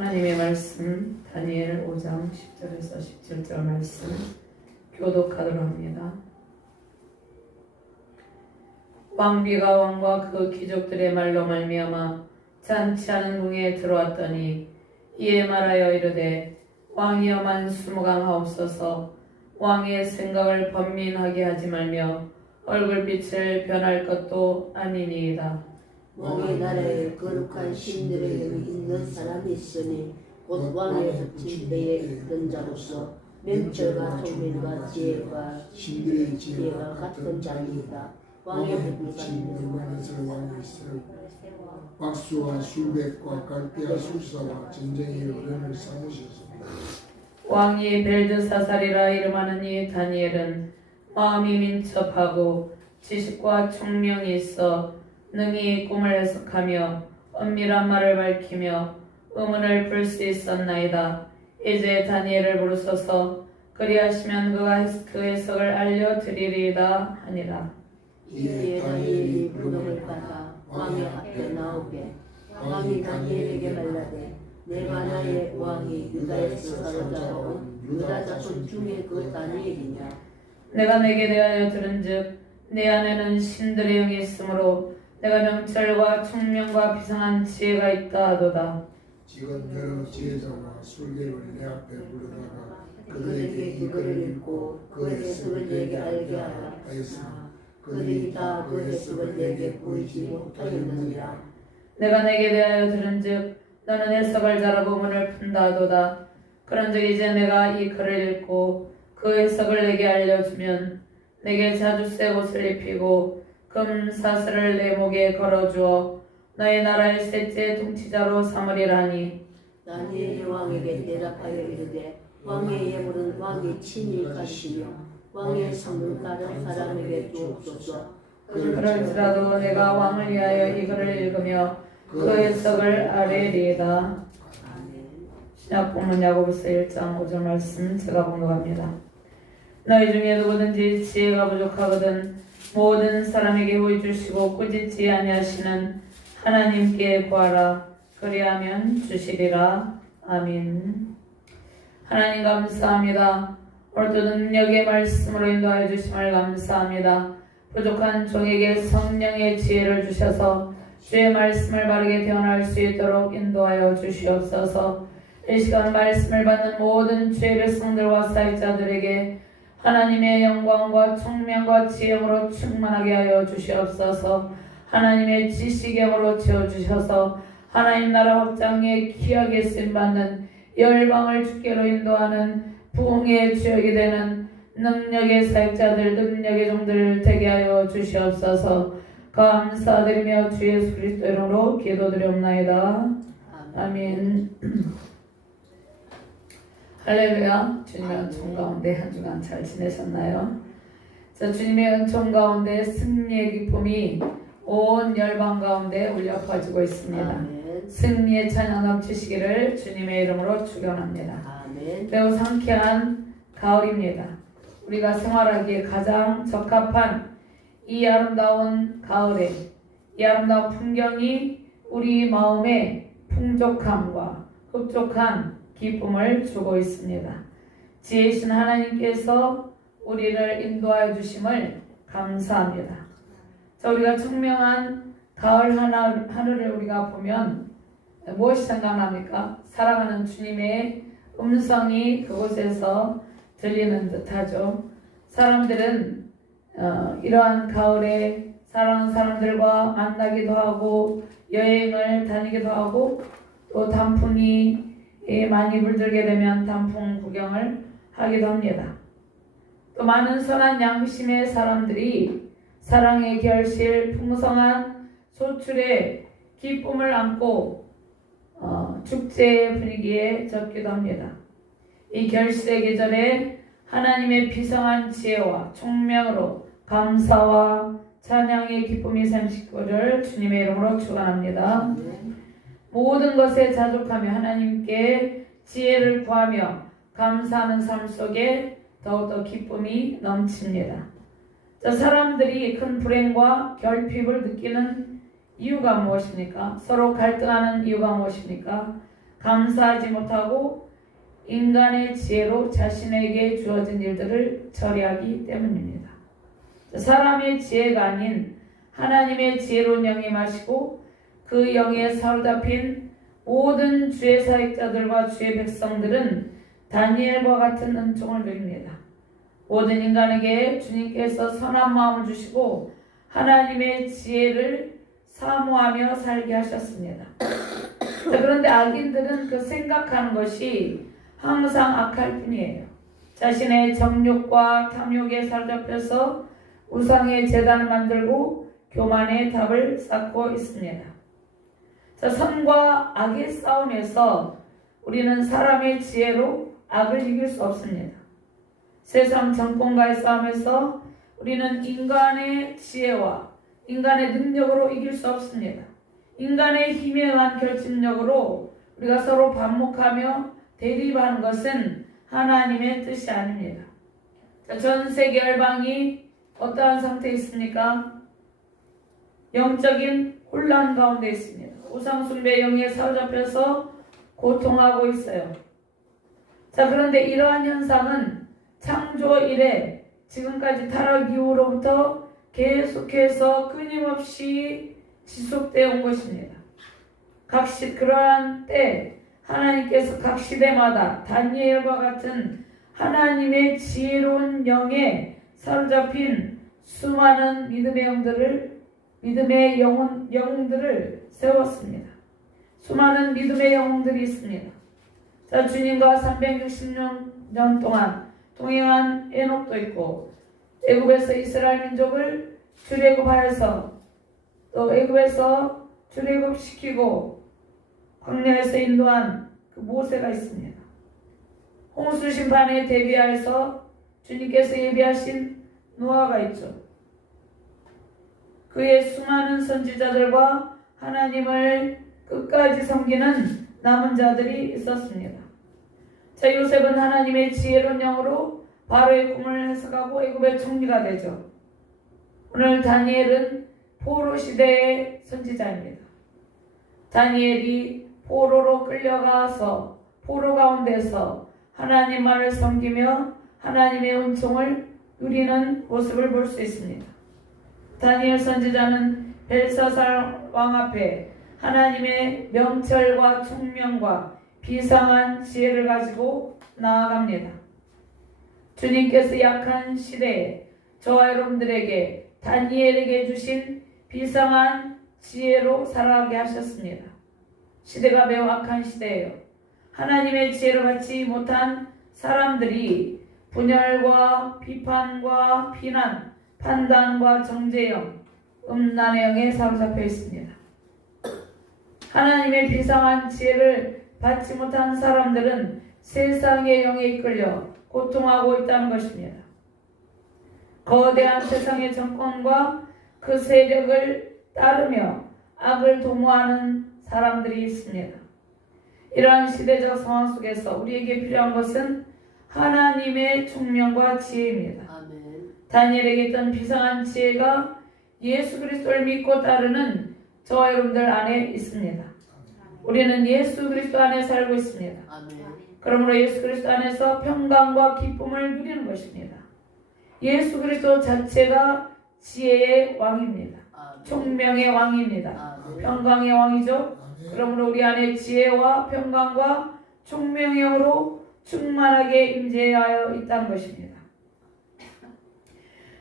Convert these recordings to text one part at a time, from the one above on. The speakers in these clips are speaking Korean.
하나님의 말씀 다니엘 5장 10절에서 17절 말씀 교독하도록 합니다. 왕비가 왕과 그 귀족들의 말로 말미암아 잔치하는 궁에 들어왔더니 이에 말하여 이르되 왕이여 만수무강하옵소서. 왕의 생각을 번민하게 하지 말며 얼굴빛을 변할 것도 아니니이다. 왕의 나라에 거룩한 신들의 영이 있는 사람이 있으니 곧 왕의 덮친 때에 있던 자로서 명철과 총명과 지혜와 신들의 지혜가 같은 자니이다. 왕의 덮친 영만에서 왕이 있으니 박수와 술백과 갈대와 술사와 전쟁의 어른을 삼으셨습니다. 왕이 벨드사살이라 이름하는 이 다니엘은 마음이 민첩하고 지식과 총명이 있어 능히 꿈을 해석하며 은밀한 말을 밝히며 의문을 풀 수 있었나이다. 이제 다니엘을 부르소서. 그리하시면 그가 그 해석을 알려드리리이다 하니라. 이에 다니엘이 부름을 받아 왕의 앞에 나오게 왕이 다니엘에게 말하되 내 만화의 왕이 유다에서 사로잡아온 유다 자손 중에 그 다니엘이냐. 내가 내게 대하여 들은즉 내 안에는 신들의 영이 있으므로 내가 명철과 총명과 비상한 지혜가 있다 하도다. 지금 여러 지혜자와 술객을 내 앞에 부르다가 그들에게 이 글을 읽고 그 해석을 내게 알게 하라 하였으나 그들이 다 그 해석을 내게 보이지 못하였느니라. 내가 내게 대하여 들은즉 너는 해석을 잘하고 문을 푼다 하도다. 그런즉 이제 내가 이 글을 읽고 그 해석을 내게 알려주면 내게 자주색 옷을 입히고 금 사슬을 내 목에 걸어주어 너의 나라의 셋째 통치자로 삼으리라니. 다니엘이 왕에게 대답하여 이르되 왕의 예물은 왕이 친히 가시며 왕의 성은 다른 사람에게 주옵소서. 그럴지라도 내가 왕을 위하여 이 글을 읽으며 그 해석을 아뢰리이다. 신약 본문 야고보서 1장 5절 말씀 제가 봉독합니다. 너희 중에 누구든지 지혜가 부족하거든 모든 사람에게 후히 주시고 꾸짖지 아니하시는 하나님께 구하라. 그리하면 주시리라. 아멘. 하나님 감사합니다. 오늘도 능력의 말씀으로 인도하여 주심을 감사합니다. 부족한 종에게 성령의 지혜를 주셔서 주의 말씀을 바르게 대언할 수 있도록 인도하여 주시옵소서. 이 시간 말씀을 받는 모든 주의 백성들과 사역자들에게 하나님의 영광과 총명과 지혜로 충만하게 하여 주시옵소서. 하나님의 지식으로 채워주셔서 하나님 나라 확장에 귀하게 쓰임받는 열방을 주께로 인도하는 부흥의 주역이 되는 능력의 사역자들, 능력의 종들 되게 하여 주시옵소서. 감사드리며 주 예수 그리스도 이름으로 기도드리옵나이다. 아멘. 할렐루야. 주님의 은총 가운데 한 주간 잘 지내셨나요? 자, 주님의 은총 가운데 승리의 기쁨이 온 열방 가운데 울려 퍼지고 있습니다. 아멘. 승리의 찬양 넘치시기를 주님의 이름으로 축원합니다. 아멘. 매우 상쾌한 가을입니다. 우리가 생활하기에 가장 적합한 이 아름다운 가을에 이 아름다운 풍경이 우리 마음에 풍족함과 흡족한 기쁨을 주고 있습니다. 지혜이신 하나님께서 우리를 인도하여 주심을 감사합니다. 자, 우리가 청명한 가을 하늘을 우리가 보면 무엇이 생각납니까? 사랑하는 주님의 음성이 그곳에서 들리는 듯하죠. 사람들은 이러한 가을에 사랑하는 사람들과 만나기도 하고 여행을 다니기도 하고 또 단풍이 많이 물들게 되면 단풍 구경을 하기도 합니다. 또 많은 선한 양심의 사람들이 사랑의 결실, 풍성한 소출의 기쁨을 안고 축제의 분위기에 적기도 합니다. 이 결실의 계절에 하나님의 비상한 지혜와 총명으로 감사와 찬양의 기쁨이 샘식구를 주님의 이름으로 축원합니다. 모든 것에 자족하며 하나님께 지혜를 구하며 감사하는 삶 속에 더욱더 기쁨이 넘칩니다. 자, 사람들이 큰 불행과 결핍을 느끼는 이유가 무엇입니까? 서로 갈등하는 이유가 무엇입니까? 감사하지 못하고 인간의 지혜로 자신에게 주어진 일들을 처리하기 때문입니다. 사람의 지혜가 아닌 하나님의 지혜로운 영이 임하시고 그 영에 사로잡힌 모든 주의 사역자들과 주의 백성들은 다니엘과 같은 은총을 누립니다. 모든 인간에게 주님께서 선한 마음을 주시고 하나님의 지혜를 사모하며 살게 하셨습니다. 그런데 악인들은 그 생각하는 것이 항상 악할 뿐이에요. 자신의 정욕과 탐욕에 사로잡혀서 우상의 제단을 만들고 교만의 답을 쌓고 있습니다. 선과 악의 싸움에서 우리는 사람의 지혜로 악을 이길 수 없습니다. 세상 정권과의 싸움에서 우리는 인간의 지혜와 인간의 능력으로 이길 수 없습니다. 인간의 힘에 의한 결집력으로 우리가 서로 반목하며 대립하는 것은 하나님의 뜻이 아닙니다. 전 세계 열방이 어떠한 상태에 있습니까? 영적인 혼란 가운데 있습니다. 우상숭배 영에 사로잡혀서 고통하고 있어요. 그런데 이러한 현상은 창조 이래 지금까지 타락 이후로부터 계속해서 끊임없이 지속되어 온 것입니다. 그러한 때 하나님께서 각 시대마다 다니엘과 같은 하나님의 지혜로운 영에 사로잡힌 수많은 믿음의 영웅들을 세웠습니다. 수많은 믿음의 영웅들이 있습니다. 주님과 360년 동안 동행한 에녹도 있고, 애굽에서 이스라엘 민족을 출애굽하여서 또 애굽에서 출애굽시키고 광야에서 인도한 그 모세가 있습니다. 홍수 심판에 대비하여서 주님께서 예비하신 노아가 있죠. 그의 수많은 선지자들과 하나님을 끝까지 섬기는 남은 자들이 있었습니다. 요셉은 하나님의 지혜로운 영으로 바로의 꿈을 해석하고 애굽의 총리가 되죠. 오늘 다니엘은 포로 시대의 선지자입니다. 다니엘이 포로로 끌려가서 포로 가운데서 하나님만을 섬기며 하나님의 은총을 누리는 모습을 볼 수 있습니다. 다니엘 선지자는 벨사살 왕 앞에 하나님의 명철과 총명과 비상한 지혜를 가지고 나아갑니다. 주님께서 약한 시대에 저와 여러분들에게 다니엘에게 주신 비상한 지혜로 살아가게 하셨습니다. 시대가 매우 악한 시대예요. 하나님의 지혜를 받지 못한 사람들이 분열과 비판과 비난, 판단과 정죄형, 음란의 영에 사로잡혀 있습니다. 하나님의 비상한 지혜를 받지 못한 사람들은 세상의 영에 이끌려 고통하고 있다는 것입니다. 거대한 세상의 정권과 그 세력을 따르며 악을 도모하는 사람들이 있습니다. 이러한 시대적 상황 속에서 우리에게 필요한 것은 하나님의 총명과 지혜입니다. 아멘. 다니엘에게 있던 비상한 지혜가 예수 그리스도를 믿고 따르는 저와 여러분들 안에 있습니다. 우리는 예수 그리스도 안에 살고 있습니다. 아멘. 그러므로 예수 그리스도 안에서 평강과 기쁨을 누리는 것입니다. 예수 그리스도 자체가 지혜의 왕입니다. 아멘. 총명의 왕입니다. 아멘. 평강의 왕이죠. 그러므로 우리 안에 지혜와 평강과 총명의 영으로 충만하게 임재하여 있다는 것입니다.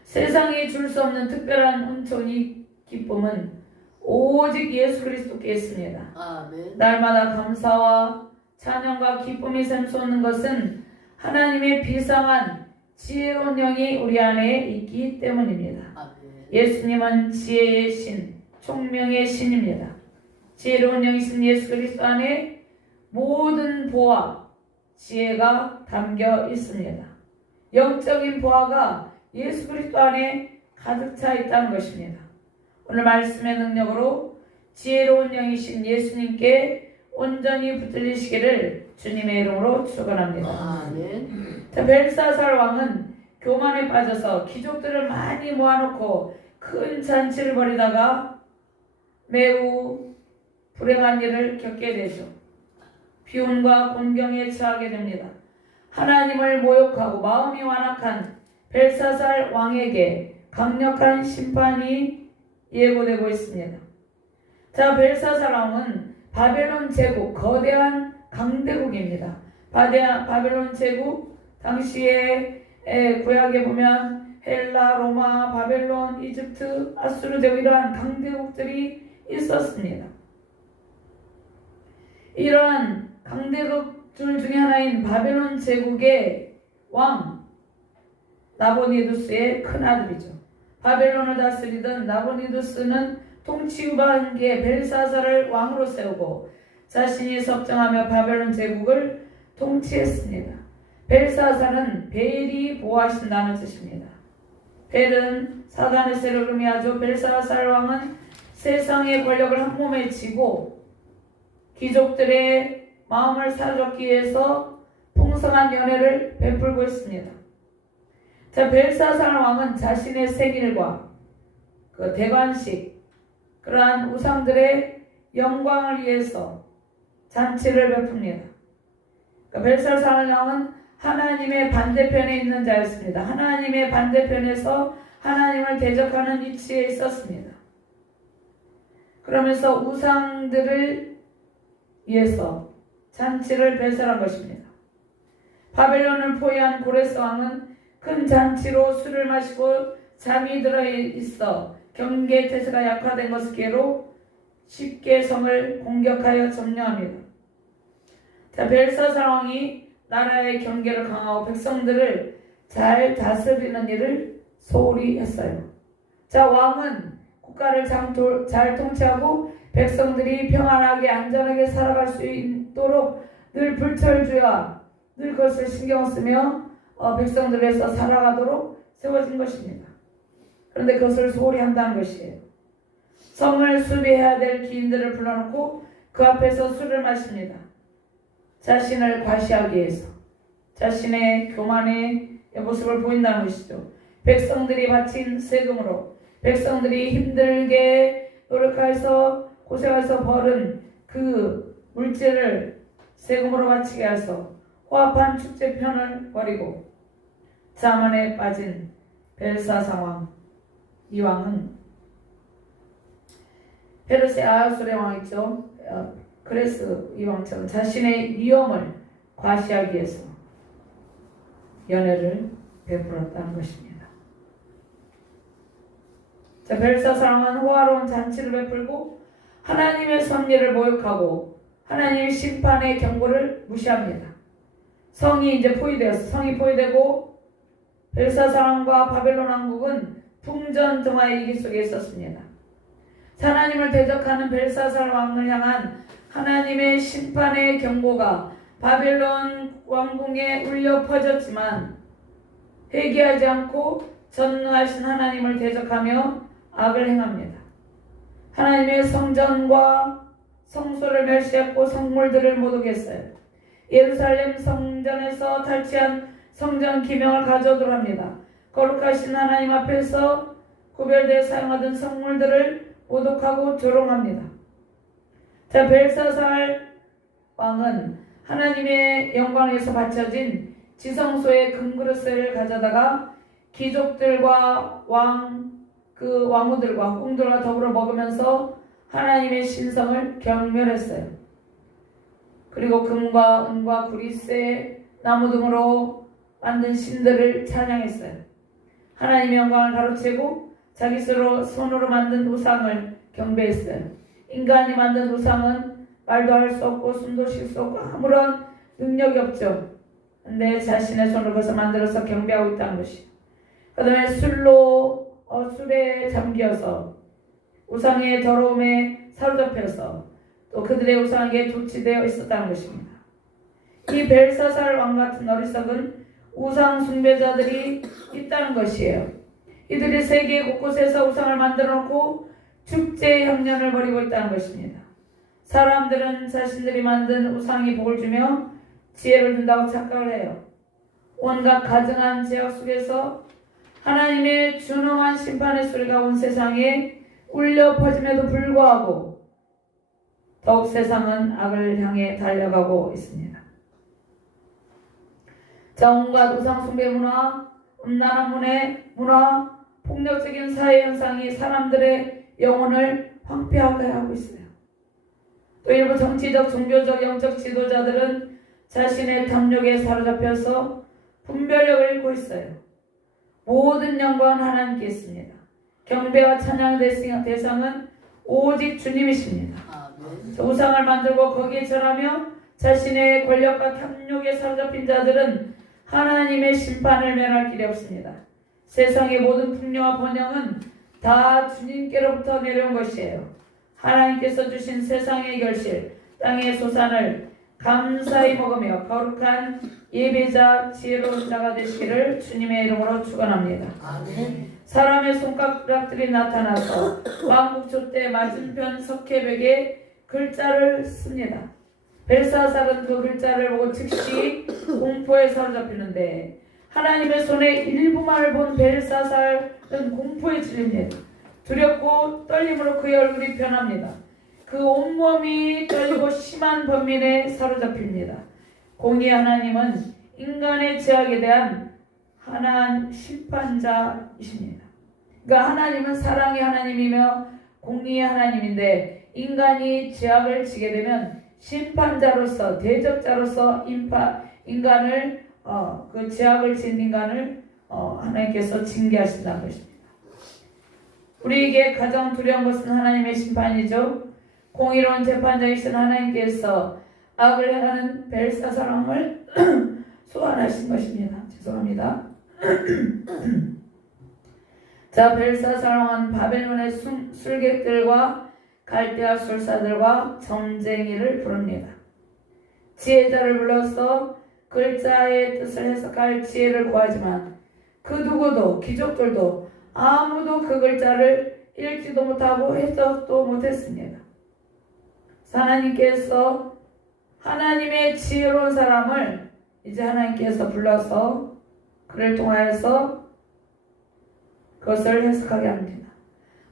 세상이 줄 수 없는 특별한 은총이 기쁨은 오직 예수 그리스도께 있습니다. 아멘. 날마다 감사와 찬양과 기쁨이 샘솟는 것은 하나님의 비상한 지혜로운 영이 우리 안에 있기 때문입니다. 아멘. 예수님은 지혜의 신, 총명의 신입니다. 지혜로운 영이신 예수 그리스도 안에 모든 보화, 지혜가 담겨 있습니다. 영적인 보화가 예수 그리스도 안에 가득 차 있다는 것입니다. 오늘 말씀의 능력으로 지혜로운 영이신 예수님께 온전히 붙들리시기를 주님의 이름으로 축원합니다. 아멘. 벨사살 왕은 교만에 빠져서 귀족들을 많이 모아놓고 큰 잔치를 벌이다가 매우 불행한 일을 겪게 되죠. 비운과 곤경에 처하게 됩니다. 하나님을 모욕하고 마음이 완악한 벨사살 왕에게 강력한 심판이 예고되고 있습니다. 자, 벨사살 왕은 바벨론 제국, 거대한 강대국입니다. 바벨론 제국, 당시에 구약에 보면 헬라, 로마, 바벨론, 이집트, 아수르 등 이러한 강대국들이 있었습니다. 이러한 강대국들 중에 하나인 바벨론 제국의 왕 나보니두스의 큰아들이죠. 바벨론을 다스리던 나보니두스는 통치후반기에 벨사살을 왕으로 세우고 자신이 섭정하며 바벨론 제국을 통치했습니다. 벨사살은 벨이 보호하신다는 뜻입니다. 벨은 사단의 세력을 의미하죠. 벨사살 왕은 세상의 권력을 한 몸에 쥐고 귀족들의 마음을 사로잡기 위해서 풍성한 연회를 베풀고 있습니다. 자, 벨사살 왕은 자신의 생일과 그 대관식, 그러한 우상들의 영광을 위해서 잔치를 베풉니다. 그러니까 벨사살 왕은 하나님의 반대편에 있는 자였습니다. 하나님의 반대편에서 하나님을 대적하는 위치에 있었습니다. 그러면서 우상들을 위해서 잔치를 배설한 것입니다. 바벨론을 포위한 고레스 왕은 큰 잔치로 술을 마시고 잠이 들어 있어 경계 태세가 약화된 것을 기회로 쉽게 성을 공격하여 점령합니다. 자, 벨사살 왕이 나라의 경계를 강화하고 백성들을 잘 다스리는 일을 소홀히 했어요. 자, 왕은 국가를 잘 통치하고 백성들이 평안하게 안전하게 살아갈 수 있도록 늘 불철주야 늘 그것을 신경 쓰며 백성들에서 살아가도록 세워진 것입니다. 그런데 그것을 소홀히 한다는 것이에요. 성을 수비해야 될 기인들을 불러놓고 그 앞에서 술을 마십니다. 자신을 과시하기 위해서 자신의 교만의 모습을 보인다는 것이죠. 백성들이 바친 세금으로 백성들이 힘들게 노력해서 고생해서 벌은 그 물질을 세금으로 바치게 해서 호합한 축제편을 벌이고 자만에 빠진 벨사살 왕, 이 왕은 페르시아 아하술의 왕이죠. 그레스 이 왕처럼 자신의 위엄을 과시하기 위해서 연회를 베풀었다는 것입니다. 자, 벨사살 왕은 호화로운 잔치를 베풀고 하나님의 섭리를 모욕하고 하나님의 심판의 경고를 무시합니다. 성이 이제 포위되었어. 성이 포위되고 벨사살 왕과 바벨론 왕국은 풍전등화의 위기 속에 있었습니다. 하나님을 대적하는 벨사살 왕을 향한 하나님의 심판의 경고가 바벨론 왕궁에 울려 퍼졌지만 회개하지 않고 전능하신 하나님을 대적하며 악을 행합니다. 하나님의 성전과 성소를 멸시했고 성물들을 모독했어요. 예루살렘 성전에서 탈취한 성전 기명을 가져오도록 합니다. 거룩하신 하나님 앞에서 구별되어 사용하던 성물들을 모독하고 조롱합니다. 자, 벨사살 왕은 하나님의 영광을 위해서 바쳐진 지성소의 금그릇을 가져다가 귀족들과 그 왕후들과 홍들과 더불어 먹으면서 하나님의 신성을 경멸했어요. 그리고 금과 은과 구리쇠, 나무 등으로 만든 신들을 찬양했어요. 하나님의 영광을 가로채고 자기 손으로 만든 우상을 경배했어요. 인간이 만든 우상은 말도 할 수 없고 숨도 쉴 수 없고 아무런 능력이 없죠. 근데 자신의 손으로 그것을 만들어서 경배하고 있다는 것이. 그 다음에 술에 잠겨서 우상의 더러움에 사로잡혀서 또 그들의 우상에게 도취되어 있었다는 것입니다. 이 벨사살 왕 같은 어리석은 우상 숭배자들이 있다는 것이에요. 이들이 세계 곳곳에서 우상을 만들어 놓고 축제의 형년을 벌이고 있다는 것입니다. 사람들은 자신들이 만든 우상이 복을 주며 지혜를 준다고 착각을 해요. 온갖 가증한 죄악 속에서 하나님의 준엄한 심판의 소리가 온 세상에 울려 퍼짐에도 불구하고 더욱 세상은 악을 향해 달려가고 있습니다. 자, 온갖 우상 숭배 문화, 음란한 문화, 폭력적인 사회 현상이 사람들의 영혼을 황폐하게 하고 있어요. 또 일부 정치적, 종교적, 영적 지도자들은 자신의 탐욕에 사로잡혀서 분별력을 잃고 있어요. 모든 영광은 하나님께 있습니다. 경배와 찬양 대상은 오직 주님이십니다. 우상을 만들고 거기에 절하며 자신의 권력과 탐욕에 사로잡힌 자들은 하나님의 심판을 면할 길이 없습니다. 세상의 모든 풍요와 번영은 다 주님께로부터 내려온 것이에요. 하나님께서 주신 세상의 결실, 땅의 소산을 감사히 먹으며 거룩한 예배자, 지혜로운 자가 되시기를 주님의 이름으로 축원합니다. 아멘. 사람의 손가락들이 나타나서 왕국조 때 맞은편 석회벽에 글자를 씁니다. 벨사살은 그 글자를 보고 즉시 공포에 사로잡히는데 하나님의 손에 일부만을 본 벨사살은 공포에 질립니다. 두렵고 떨림으로 그의 얼굴이 변합니다. 그 온몸이 떨리고 심한 번민에 사로잡힙니다. 공의 하나님은 인간의 죄악에 대한 하나님 심판자이십니다. 그러니까 하나님은 사랑의 하나님이며 공의의 하나님인데 인간이 죄악을 지게 되면 심판자로서 대적자로서 인간을 그 죄악을 지은 인간을 하나님께서 징계하신다는 것입니다. 우리에게 가장 두려운 것은 하나님의 심판이죠. 공의로운 재판장이신 하나님께서 악을 행하는 벨사살왕을 소환하신 것입니다. 죄송합니다. 자, 벨사살왕은 바벨론의 술객들과 갈대아 술사들과 점쟁이를 부릅니다. 지혜자를 불러서 글자의 뜻을 해석할 지혜를 구하지만 그 누구도 귀족들도 아무도 그 글자를 읽지도 못하고 해석도 못했습니다. 하나님께서 하나님의 지혜로운 사람을 이제 하나님께서 불러서 그를 통하여서 그것을 해석하게 합니다.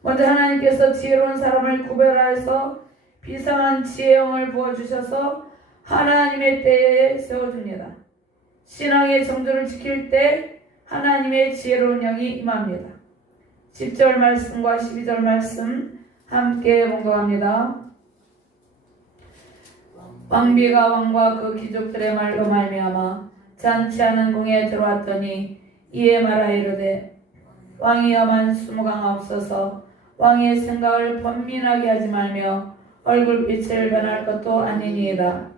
먼저 하나님께서 지혜로운 사람을 구별하여서 비상한 지혜형을 부어주셔서 하나님의 때에 세워줍니다. 신앙의 정도를 지킬 때 하나님의 지혜로운 영이 임합니다. 10절 말씀과 12절 말씀 함께 봉독합니다. 왕비가 왕과 그 귀족들의 말로 말미암아 잔치하는 궁에 들어왔더니 이에 말하 이르되 왕이 엄한 수무강하옵소서. 왕의 생각을 번민하게 하지 말며 얼굴빛을 변할 것도 아니니이다.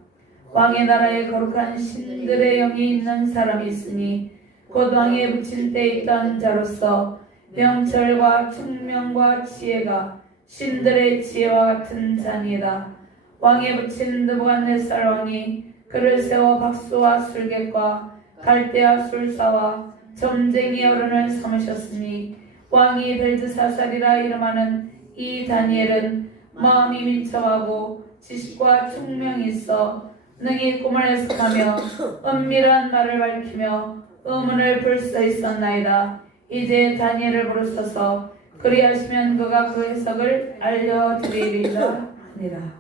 왕의 나라에 거룩한 신들의 영이 있는 사람이 있으니 곧 왕에 붙인 때 있던 자로서 명철과 총명과 지혜가 신들의 지혜와 같은 자니이다. 왕에 붙인 느부갓네살 왕이 그를 세워 박수와 술객과 갈대아 술사와 점쟁이 어른을 삼으셨으니 왕이 벨드사살이라 이름하는 이 다니엘은 마음이 민첩하고 지식과 총명이 있어 능히 꿈을 해석하며 은밀한 말을 밝히며 의문을 풀 수 있었나이다. 이제 다니엘을 부르소서. 그리하시면 그가 그 해석을 알려드리리라 하니라.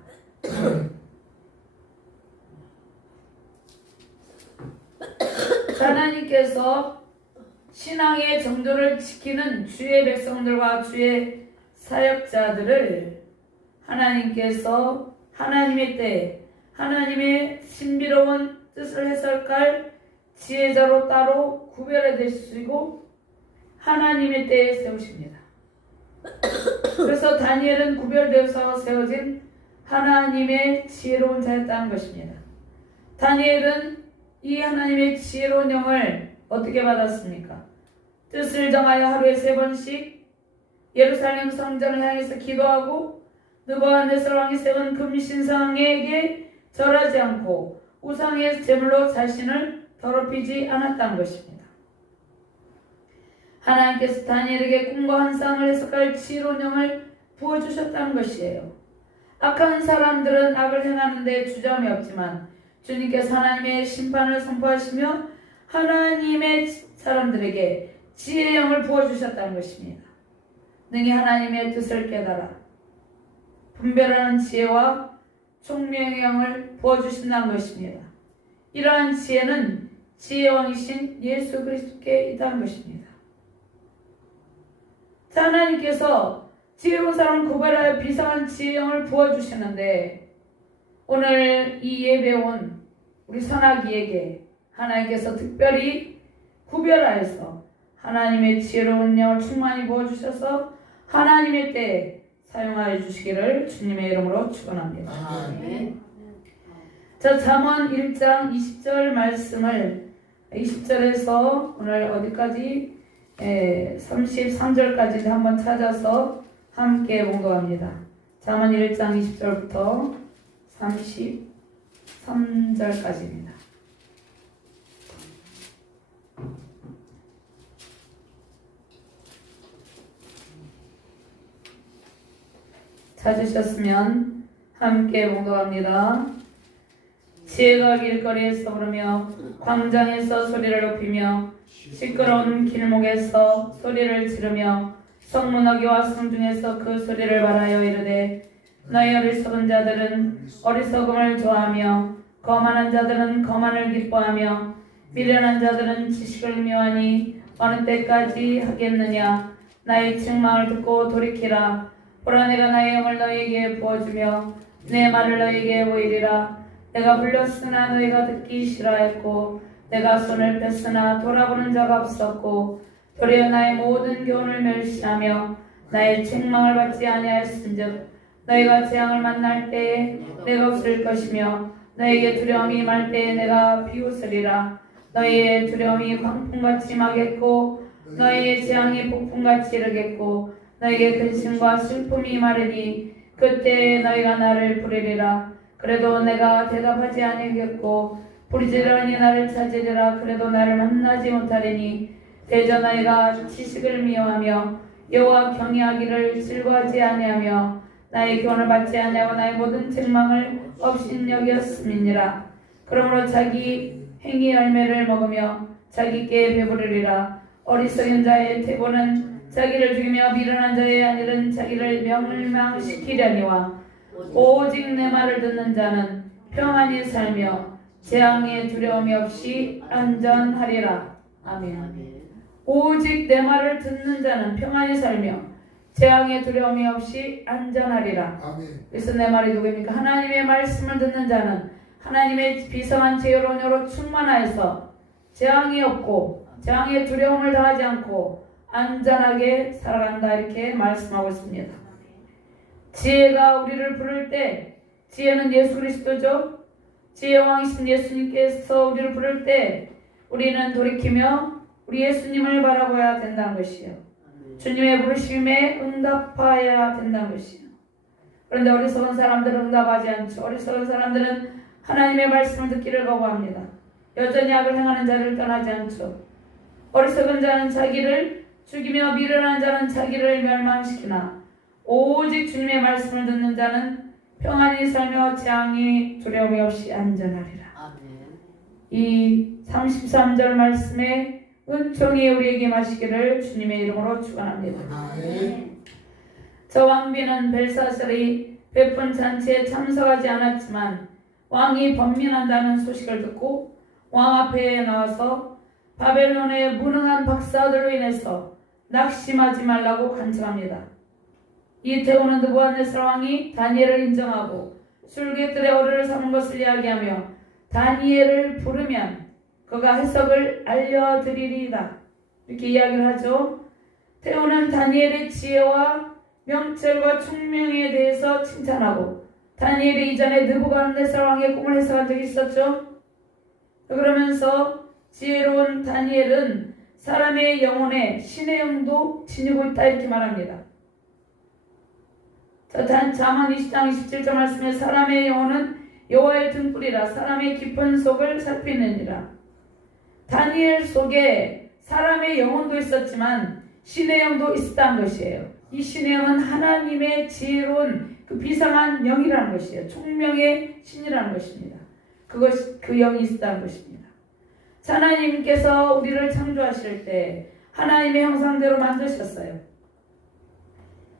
하나님께서 신앙의 정도를 지키는 주의 백성들과 주의 사역자들을 하나님께서 하나님의 때에 하나님의 신비로운 뜻을 해석할 지혜자로 따로 구별해 주시고 하나님의 때에 세우십니다. 그래서 다니엘은 구별되어서 세워진 하나님의 지혜로운 자였다는 것입니다. 다니엘은 이 하나님의 지혜로운 영을 어떻게 받았습니까? 뜻을 정하여 하루에 3번씩 예루살렘 성전을 향해서 기도하고 느부갓네살 왕이 세운 금신상에게 절하지 않고 우상의 제물로 자신을 더럽히지 않았다는 것입니다. 하나님께서 다니엘에게 꿈과 환상을 해석할 지혜로운 영을 부어주셨다는 것이에요. 악한 사람들은 악을 행하는 데 주저함이 없지만 주님께서 하나님의 심판을 선포하시며 하나님의 사람들에게 지혜의 영을 부어주셨다는 것입니다. 능히 하나님의 뜻을 깨달아 분별하는 지혜와 총명의 영을 부어주신다는 것입니다. 이러한 지혜는 지혜왕이신 예수 그리스도께 있다는 것입니다. 자, 하나님께서 지혜로운 사람 구별하여 비상한 지혜의 영을 부어주시는데 오늘 이 예배 온 우리 선하기에게 하나님께서 특별히 구별하여서 하나님의 지혜로운 영을 충만히 부어주셔서 하나님의 때에 사용하여 주시기를 주님의 이름으로 축원합니다. 아멘. 자, 잠언 1장 20절 말씀을 20절에서 오늘 어디까지 33절까지 한번 찾아서 함께 봉독합니다. 잠언 1장 20절부터 33절까지입니다. 찾으셨으면 함께 봉독합니다. 지혜가 길거리에서 부르며 광장에서 소리를 높이며 시끄러운 길목에서 소리를 지르며 성문어기와 성중에서 그 소리를 말하여 이르되 너희 어리석은 자들은 어리석음을 좋아하며 거만한 자들은 거만을 기뻐하며 미련한 자들은 지식을 미워하니 어느 때까지 하겠느냐. 나의 책망을 듣고 돌이키라. 보라, 내가 나의 영을 너희에게 부어주며 내 말을 너희에게 보이리라. 내가 불렀으나 너희가 듣기 싫어했고 내가 손을 뺐으나 돌아보는 자가 없었고 도리어 나의 모든 교훈을 멸시하며 나의 책망을 받지 아니하였은즉 너희가 재앙을 만날 때에 내가 웃을 것이며 너희에게 두려움이 임할 때에 내가 비웃으리라. 너희의 두려움이 광풍같이 임하겠고 너희의 재앙이 폭풍같이 이르겠고 너희에게 근심과 슬픔이 임하리니 그때에 너희가 나를 부르리라. 그래도 내가 대답하지 아니하겠고 부르짖으니 나를 찾으리라. 그래도 나를 만나지 못하리니 대저 너희가 지식을 미워하며 여호와 경외하기를 즐거워하지 아니하며 나의 교훈을 받지 아니하고 나의 모든 책망을 업신여겼음이니라. 그러므로 자기 행위 열매를 먹으며 자기께 배부르리라. 어리석은 자의 태고는 자기를 죽이며 미련한 자의 안일은 자기를 멸망시키려니와 오직 내 말을 듣는 자는 평안히 살며 재앙의 두려움이 없이 안전하리라. 아멘. 오직 내 말을 듣는 자는 평안히 살며 재앙의 두려움이 없이 안전하리라. 아멘. 그래서 내 말이 누구입니까? 하나님의 말씀을 듣는 자는 하나님의 비상한 지혜로운 영으로 충만하여서 재앙이 없고 재앙의 두려움을 당하지 않고 안전하게 살아간다, 이렇게 말씀하고 있습니다. 지혜가 우리를 부를 때, 지혜는 예수 그리스도죠. 지혜의 왕이신 예수님께서 우리를 부를 때 우리는 돌이키며 우리 예수님을 바라봐야 된다는 것이요, 주님의 부르심에 응답해야 된다는 것이요. 그런데 어리석은 사람들은 응답하지 않죠. 어리석은 사람들은 하나님의 말씀을 듣기를 거부합니다. 여전히 악을 행하는 자를 떠나지 않죠. 어리석은 자는 자기를 죽이며 미련한 자는 자기를 멸망시키나 오직 주님의 말씀을 듣는 자는 평안히 살며 재앙이 두려움이 없이 안전하리라. 이 33절 말씀에 은총이 우리에게 마시기를 주님의 이름으로 축원합니다. 저 왕비는 벨사살이 베푼 잔치에 참석하지 않았지만 왕이 번민한다는 소식을 듣고 왕 앞에 나와서 바벨론의 무능한 박사들로 인해서 낙심하지 말라고 간청합니다. 이 태우는 느부갓네살 왕이 다니엘을 인정하고 술객들의 어뢰를 삼은 것을 이야기하며 다니엘을 부르면 그가 해석을 알려드리리다, 이렇게 이야기를 하죠. 태우는 다니엘의 지혜와 명철과 총명에 대해서 칭찬하고 다니엘이 이전에 느부갓네살 왕의 꿈을 해석한 적이 있었죠. 그러면서 지혜로운 다니엘은 사람의 영혼에 신의 영도 지니고 있다, 이렇게 말합니다. 잠언 20장 27절 말씀에 사람의 영혼은 여호와의 등불이라 사람의 깊은 속을 살피느니라. 다니엘 속에 사람의 영혼도 있었지만 신의 영도 있었다는 것이에요. 이 신의 영은 하나님의 지혜로운 그 비상한 영이라는 것이에요. 총명의 신이라는 것입니다. 그 영이 있었다는 것입니다. 하나님께서 우리를 창조하실 때 하나님의 형상대로 만드셨어요.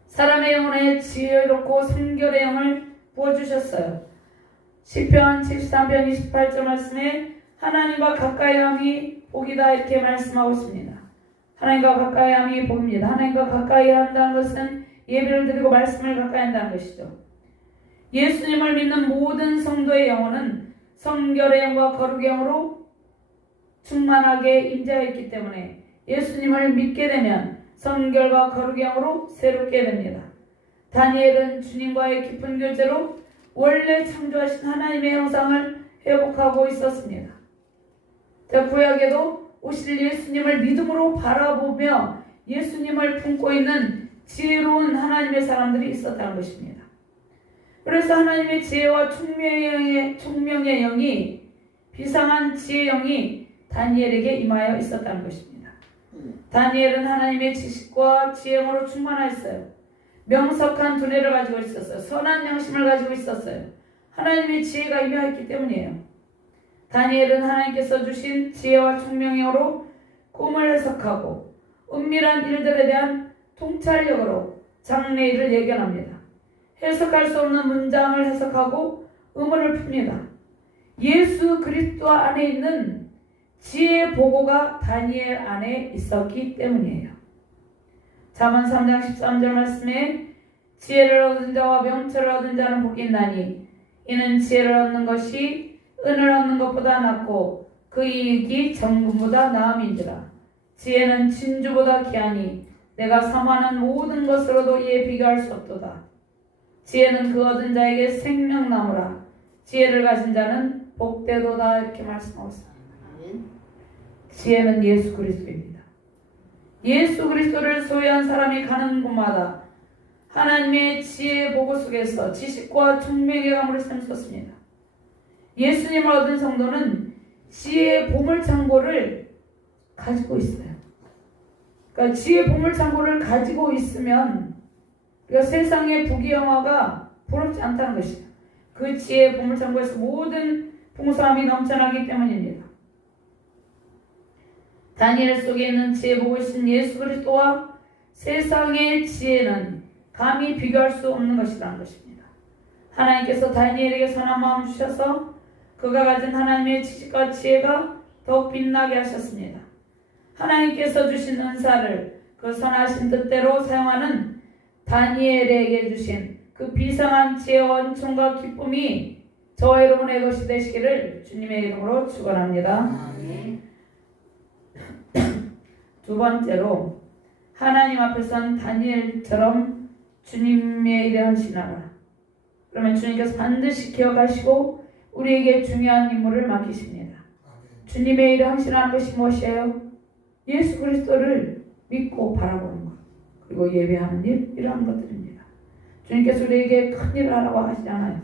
사람의 영혼에 지혜롭고 순결의 영을 부어주셨어요. 시편 73편 28절 말씀에 하나님과 가까이함이 복이다 이렇게 말씀하고 있습니다. 하나님과 가까이함이 복입니다. 하나님과 가까이 한다는 것은 예배를 드리고 말씀을 가까이 한다는 것이죠. 예수님을 믿는 모든 성도의 영혼은 성결의 영과 거룩의 영으로 충만하게 임재하여 있기 때문에 예수님을 믿게 되면 성결과 거룩의 영으로 새롭게 됩니다. 다니엘은 주님과의 깊은 교제로 원래 창조하신 하나님의 형상을 회복하고 있었습니다. 구약에도 오실 예수님을 믿음으로 바라보며 예수님을 품고 있는 지혜로운 하나님의 사람들이 있었다는 것입니다. 그래서 하나님의 지혜와 총명의 영이 비상한 지혜의 영이 다니엘에게 임하여 있었다는 것입니다. 다니엘은 하나님의 지식과 지혜로 충만하였어요. 명석한 두뇌를 가지고 있었어요. 선한 양심을 가지고 있었어요. 하나님의 지혜가 임하였기 때문이에요. 다니엘은 하나님께서 주신 지혜와 총명으로 꿈을 해석하고 은밀한 일들에 대한 통찰력으로 장래일을 예견합니다. 해석할 수 없는 문장을 해석하고 의문을 풉니다. 예수 그리스도 안에 있는 지혜의 보고가 다니엘 안에 있었기 때문이에요. 잠언 3장 13절 말씀에 지혜를 얻은 자와 명철을 얻은 자는 복이 있나니 이는 지혜를 얻는 것이 은을 얻는 것보다 낫고 그 이익이 정금보다 나음인지라. 지혜는 진주보다 귀하니 내가 사모하는 모든 것으로도 이에 비교할 수 없도다. 지혜는 그 얻은 자에게 생명나무라. 지혜를 가진 자는 복되도다 이렇게 말씀하고 있습니다. 지혜는 예수 그리스도입니다. 예수 그리스도를 소유한 사람이 가는 곳마다 하나님의 지혜의 보고 속에서 지식과 총명의 감으로 샘솟습니다. 예수님을 얻은 성도는 지혜의 보물창고를 가지고 있어요. 그러니까 지혜의 보물창고를 가지고 있으면 그러니까 세상의 부귀영화가 부럽지 않다는 것이죠. 그 지혜의 보물창고에서 모든 풍성함이 넘쳐나기 때문입니다. 다니엘 속에 있는 지혜 보고 있는 예수 그리스도와 세상의 지혜는 감히 비교할 수 없는 것이라는 것입니다. 하나님께서 다니엘에게 선한 마음을 주셔서 그가 가진 하나님의 지식과 지혜가 더욱 빛나게 하셨습니다. 하나님께서 주신 은사를 그 선하신 뜻대로 사용하는 다니엘에게 주신 그 비상한 지혜와 은총과 기쁨이 저와 여러분의 것이 되시기를 주님의 이름으로 축원합니다. 두 번째로 하나님 앞에선 다니엘처럼 주님의 일에 헌신하라. 그러면 주님께서 반드시 기억하시고 우리에게 중요한 임무를 맡기십니다. 주님의 일에 헌신하는 것이 무엇이에요? 예수 그리스도를 믿고 바라보는 것, 그리고 예배하는 일, 이러한 것들입니다. 주님께서 우리에게 큰 일을 하라고 하시지 않아요.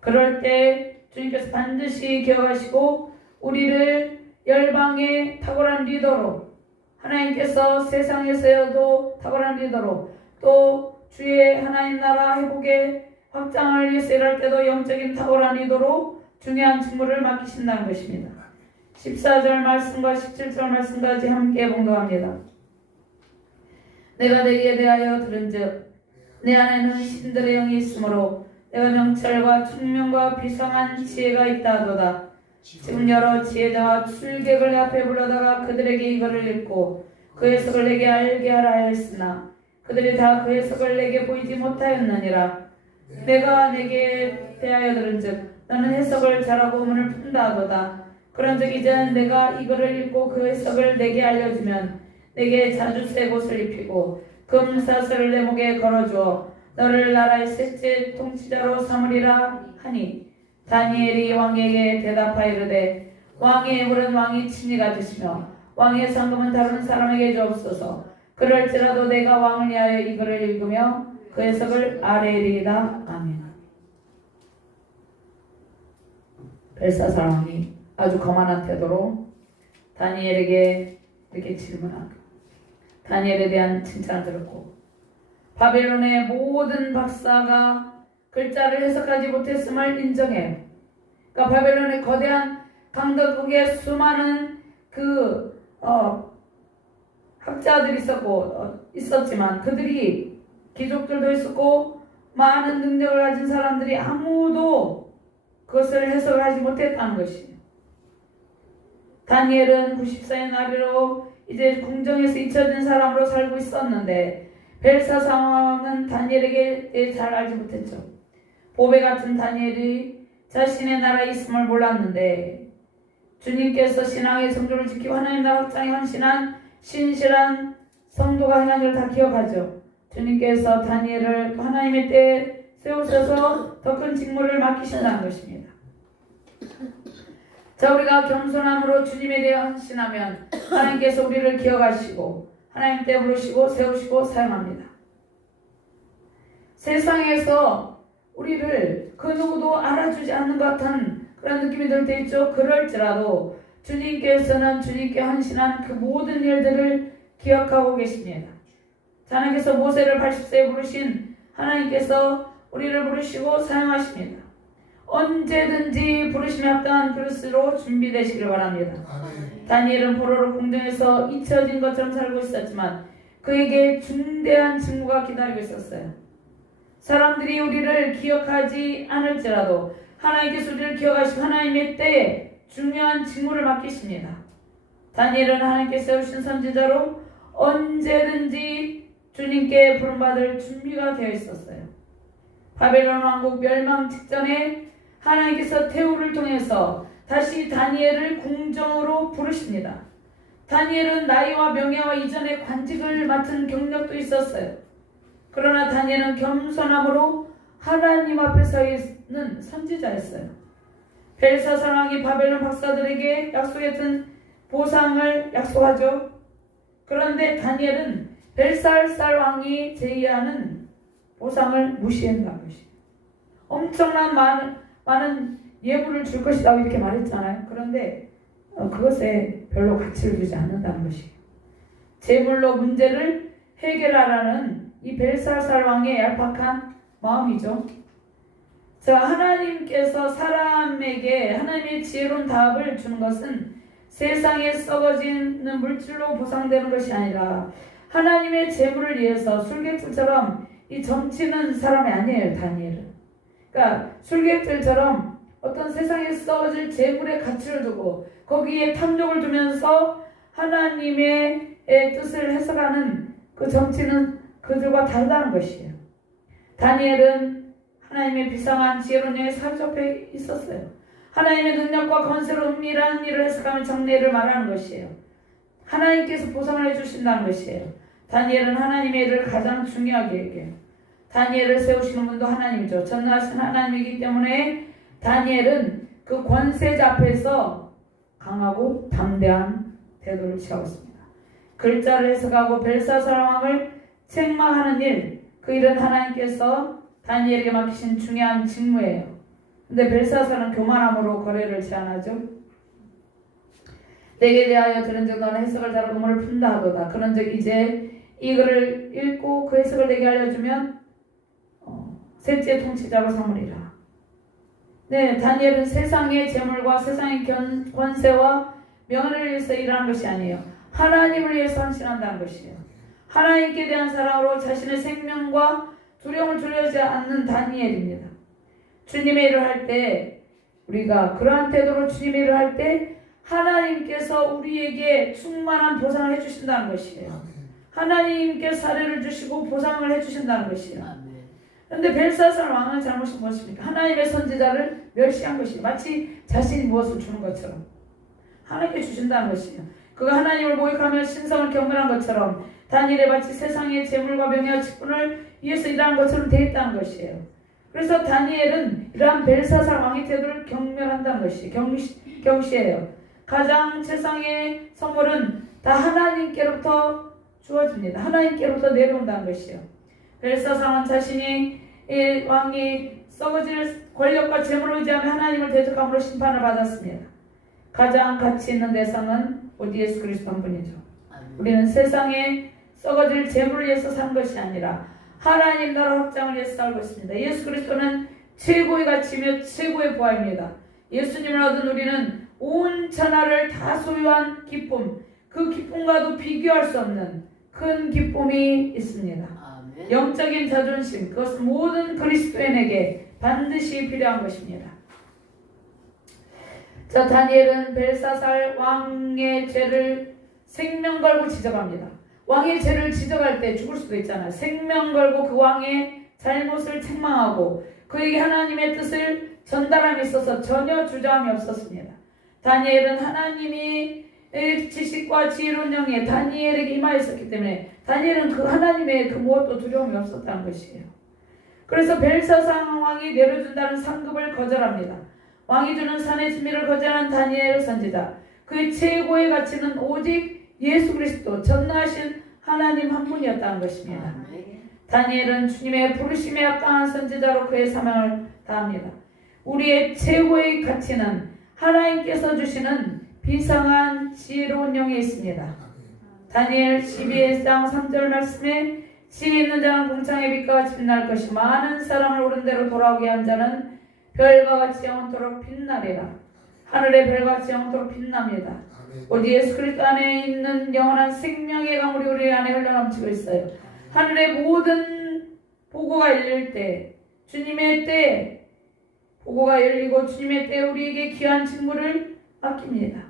그럴 때 주님께서 반드시 기억하시고 우리를 열방의 탁월한 리더로, 하나님께서 세상에서도 탁월한 리더로, 또 주의 하나님 나라 회복의 확장을 위해서 일할 때도 영적인 탁월한 리더로 중요한 직무를 맡기신다는 것입니다. 14절 말씀과 17절 말씀까지 함께 봉독합니다. 내가 내게 대하여 들은즉 내 안에는 신들의 영이 있으므로 내가 명철과 총명과 비상한 지혜가 있다 하도다. 지금 여러 지혜자와 술객을 내 앞에 불러다가 그들에게 이거를 읽고 그 해석을 내게 알게 하라 하였으나 그들이 다 그 해석을 내게 보이지 못하였느니라. 내가 내게 대하여 들은즉 너는 해석을 잘하고 의문을 푼다 하도다. 그런즉 이제는 내가 이거를 읽고 그 해석을 내게 알려주면 내게 자주색 옷을 입히고 금사슬을 내 목에 걸어주어 너를 나라의 셋째 통치자로 삼으리라 하니 다니엘이 왕에게 대답하여 이르되 왕의 물은 왕이 친히 가지시며 왕의 상금은 다른 사람에게 주옵소서. 그럴지라도 내가 왕을 위하여 이거를 읽으며 그 해석을 아뢰리이다. 아멘. 벨사살 왕이 아주 거만한 태도로 다니엘에게 이렇게 질문하고 다니엘에 대한 칭찬을 들었고 바벨론의 모든 박사가 글자를 해석하지 못했음을 인정해요. 그러니까 바벨론의 거대한 강덕국에 수많은 학자들이 있었지만 그들이 귀족들도 있었고 많은 능력을 가진 사람들이 아무도 그것을 해석하지 못했다는 것이에요. 다니엘은 94의 나이로 이제 궁정에서 잊혀진 사람으로 살고 있었는데 벨사사왕은 다니엘에게 잘 알지 못했죠. 보배 같은 다니엘이 자신의 나라에 있음을 몰랐는데 주님께서 신앙의 성도를 지키고 하나님 나라 확장에 헌신한 신실한 성도가 행한 일을 다 기억하죠. 주님께서 다니엘을 하나님의 때에 세우셔서 더 큰 직무를 맡기신다는 것입니다. 자, 우리가 겸손함으로 주님에 대해 헌신하면 하나님께서 우리를 기억하시고 하나님 때 부르시고 세우시고 사용합니다. 세상에서 우리를 그 누구도 알아주지 않는 것 같은 그런 느낌이 들 때 있죠. 그럴지라도 주님께서는 주님께 헌신한 그 모든 일들을 기억하고 계십니다. 하나님께서 모세를 80세에 부르신 하나님께서 우리를 부르시고 사용하십니다. 언제든지 부르심에 합당한 그릇으로 준비되시길 바랍니다. 아멘. 다니엘은 포로로 궁정에서 잊혀진 것처럼 살고 있었지만 그에게 중대한 직무가 기다리고 있었어요. 사람들이 우리를 기억하지 않을지라도 하나님께서 우리를 기억하시고 하나님의 때에 중요한 직무를 맡기십니다. 다니엘은 하나님께 세우신 선지자로 언제든지 주님께 부름받을 준비가 되어 있었어요. 바벨론 왕국 멸망 직전에 하나님께서 태후를 통해서 다시 다니엘을 궁정으로 부르십니다. 다니엘은 나이와 명예와 이전의 관직을 맡은 경력도 있었어요. 그러나 다니엘은 겸손함으로 하나님 앞에 서 있는 선지자였어요. 벨사살 왕이 바벨론 박사들에게 약속했던 보상을 약속하죠. 그런데 다니엘은 벨사살 왕이 제의하는 보상을 무시한다는 것이에요. 엄청난 많은 예물을 줄 것이다 이렇게 말했잖아요. 그런데 그것에 별로 가치를 두지 않는다는 것이에요. 재물로 문제를 해결하라는 이 벨사살 왕의 얄팍한 마음이죠. 자, 하나님께서 사람에게 하나님의 지혜로운 답을 주는 것은 세상에 썩어지는 물질로 보상되는 것이 아니라 하나님의 재물을 위해서 술객들처럼 이 점치는 사람이 아니에요. 다니엘은. 그러니까 술객들처럼 어떤 세상에 썩어질 재물의 가치를 두고 거기에 탐욕을 두면서 하나님의 뜻을 해석하는 그 점치는 그들과 다르다는 것이에요. 다니엘은 하나님의 비상한 지혜로운 영에 사로잡혀 있었어요. 하나님의 능력과 권세로 은밀한 일을 해석하며 정례를 말하는 것이에요. 하나님께서 보상을 해주신다는 것이에요. 다니엘은 하나님의 일을 가장 중요하게 여겨요. 다니엘을 세우시는 분도 하나님이죠. 전능하신 하나님이기 때문에 다니엘은 그 권세자 앞에서 강하고 담대한 태도를 취하고 있습니다. 글자를 해석하고 벨사살 왕을 책망하는 일, 그 일은 하나님께서 다니엘에게 맡기신 중요한 직무예요. 근데 벨사살은 교만함으로 거래를 제안하죠. 내게 대하여 들은즉 너는 해석을 잘하고 우물을 푼다 하도다. 그런즉 이제 이 글을 읽고 그 해석을 내게 알려주면 셋째 통치자로 삼으리라. 네, 다니엘은 세상의 재물과 세상의 권세와 명예를 위해서 일하는 것이 아니에요. 하나님을 위해서 헌신한다는 것이에요. 하나님께 대한 사랑으로 자신의 생명과 두려움을 두려워하지 않는 다니엘입니다. 주님의 일을 할 때 우리가 그러한 태도로 주님의 일을 할 때 하나님께서 우리에게 충만한 보상을 해주신다는 것이에요. 하나님께 사례를 주시고 보상을 해주신다는 것이에요. 그런데 벨사살 왕은 잘못이 무엇입니까? 하나님의 선지자를 멸시한 것이에요. 마치 자신이 무엇을 주는 것처럼 하나님께 주신다는 것이에요. 그가 하나님을 모욕하며 신성을 경멸한 것처럼 다니엘이 마치 세상의 재물과 명예와 직분을 위해서 일하는 것처럼 되었다는 것이에요. 그래서 다니엘은 이러한 벨사살 왕의 태도를 경멸한다는 것이에요. 경시해요. 가장 세상의 선물은 다 하나님께로부터 주어집니다. 하나님께로부터 내려온다는 것이에요. 벨사살은 자신이 왕이 썩어질 권력과 재물을 의지하며 하나님을 대적함으로 심판을 받았습니다. 가장 가치 있는 대상은 오직 예수 그리스도 한 분이죠. 우리는 세상에 썩어질 재물을 위해서 산 것이 아니라 하나님 나라 확장을 위해서 살고 있습니다. 예수 그리스도는 최고의 가치며 최고의 부활입니다. 예수님을 얻은 우리는 온 천하를 다 소유한 기쁨, 그 기쁨과도 비교할 수 없는 큰 기쁨이 있습니다. 아멘. 영적인 자존심, 그것은 모든 그리스도인에게 반드시 필요한 것입니다. 자, 다니엘은 벨사살 왕의 죄를 생명 걸고 지적합니다. 왕의 죄를 지적할 때 죽을 수도 있잖아요. 생명 걸고 그 왕의 잘못을 책망하고 그에게 하나님의 뜻을 전달함에 있어서 전혀 주저함이 없었습니다. 다니엘은 하나님이 지식과 지혜로운 영에 다니엘에게 임하였었기 때문에 다니엘은 그 하나님의 그 무엇도 두려움이 없었다는 것이에요. 그래서 벨사살 왕이 내려준다는 상급을 거절합니다. 왕이 주는 산의 진미를 거절한 다니엘 선지자, 그의 최고의 가치는 오직 예수 그리스도 전능하신 하나님 한 분이었다는 것입니다. 다니엘은 주님의 부르심에 합당한 선지자로 그의 사명을 다합니다. 우리의 최고의 가치는 하나님께서 주시는 비상한 지혜로운 영에 있습니다. 다니엘 12장 3절 말씀에 지혜 있는 자는 궁창의 빛과 같이 빛날 것이 많은 사람을 옳은 대로 돌아오게 한 자는 별과 같이 영원토록 빛나리라. 하늘의 별과 같이 영원토록 빛납니다. 곧 예수 그리스도 안에 있는 영원한 생명의 강물이 우리 안에 흘러넘치고 있어요. 하늘의 모든 보고가 열릴 때, 주님의 때 보고가 열리고 주님의 때 우리에게 귀한 직무를 맡깁니다.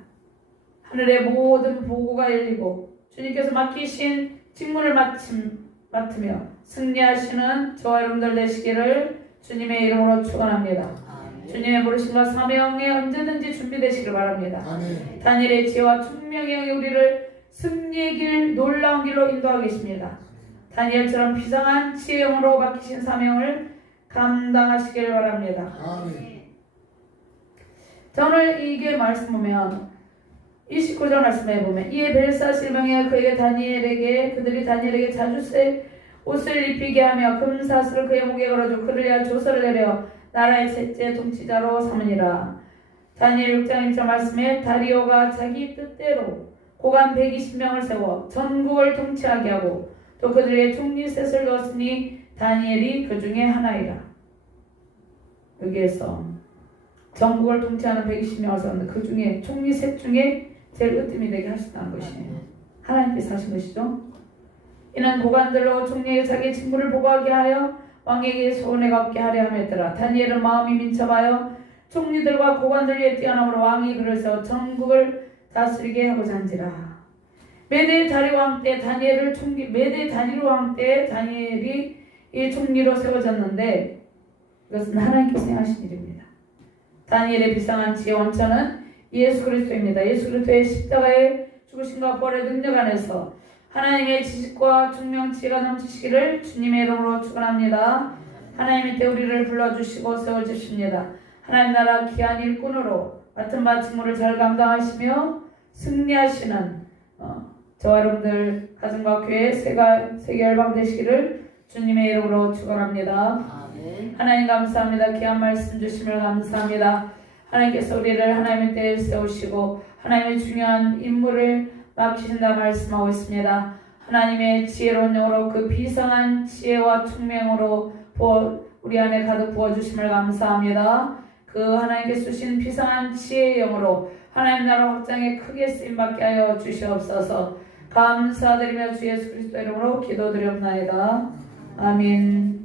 하늘의 모든 보고가 열리고 주님께서 맡기신 직무를 맡으며 승리하시는 저와 여러분들 되시기를 주님의 이름으로 축원합니다. 주님의 부르심과 사명에 언제든지 준비되시길 바랍니다. 아멘. 다니엘의 지혜와 총명의 영이 우리를 승리의 길, 놀라운 길로 인도하고 계십니다. 다니엘처럼 비상한 지혜의 영으로 맡기신 사명을 감당하시길 바랍니다. 아멘. 자, 오늘 이게 말씀 보면 29절 말씀에 보면 이에 벨사실 명예 그에게 다니엘에게 그들이 다니엘에게 자주색 옷을 입히게 하며 금사슬을 그의 목에 걸어주고 그를 위하여 조서를 내려 나라의 셋째 통치자로 삼으니라. 다니엘 6장 1절 말씀에 다리오가 자기 뜻대로 고관 120명을 세워 전국을 통치하게 하고 또 그들의 총리 셋을 두었으니 다니엘이 그 중에 하나이라. 여기에서 전국을 통치하는 120명을 세웠는데 그 중에 총리 셋 중에 제일 으뜸이 되게 하셨다는 것이에요. 하나님께서 하신 것이죠. 이는 고관들로 총리에게 자기 직무를 보고하게 하여 왕에게 소원해가 없게 하려 함이었더라. 다니엘은 마음이 민첩하여 총리들과 고관들 위에 뛰어남으로 왕이 그를 세워 전국을 다스리게 하고자 한지라. 메대 다리오 왕 때 다니엘을 메대 다리오 왕 때 다니엘이 이 총리로 세워졌는데 이것은 하나님께서 행하신 일입니다. 다니엘의 비상한 지혜 원천은 예수 그리스도입니다. 예수 그리스도의 십자가의 죽으심과 부활의 능력 안에서 하나님의 지식과 총명 지혜가 넘치시기를 주님의 이름으로 축원합니다. 하나님의 때 우리를 불러주시고 세워주십니다. 하나님 나라 귀한 일꾼으로 맡은 바 직무를 잘 감당하시며 승리하시는 저와 여러분들 가정과 교회 세계 열방 되시기를 주님의 이름으로 축원합니다. 아멘. 하나님 감사합니다. 귀한 말씀 주심을 감사합니다. 하나님께서 우리를 하나님의 때에 세우시고 하나님의 중요한 임무를 맡기신다 말씀하고 있습니다. 하나님의 지혜로운 영으로 그 비상한 지혜와 총명으로 우리 안에 가득 부어주심을 감사합니다. 그 하나님께서 주신 비상한 지혜의 영으로 하나님 나라 확장에 크게 쓰임받게 하여 주시옵소서. 감사드리며 주 예수 그리스도 이름으로 기도드렸나이다. 아멘.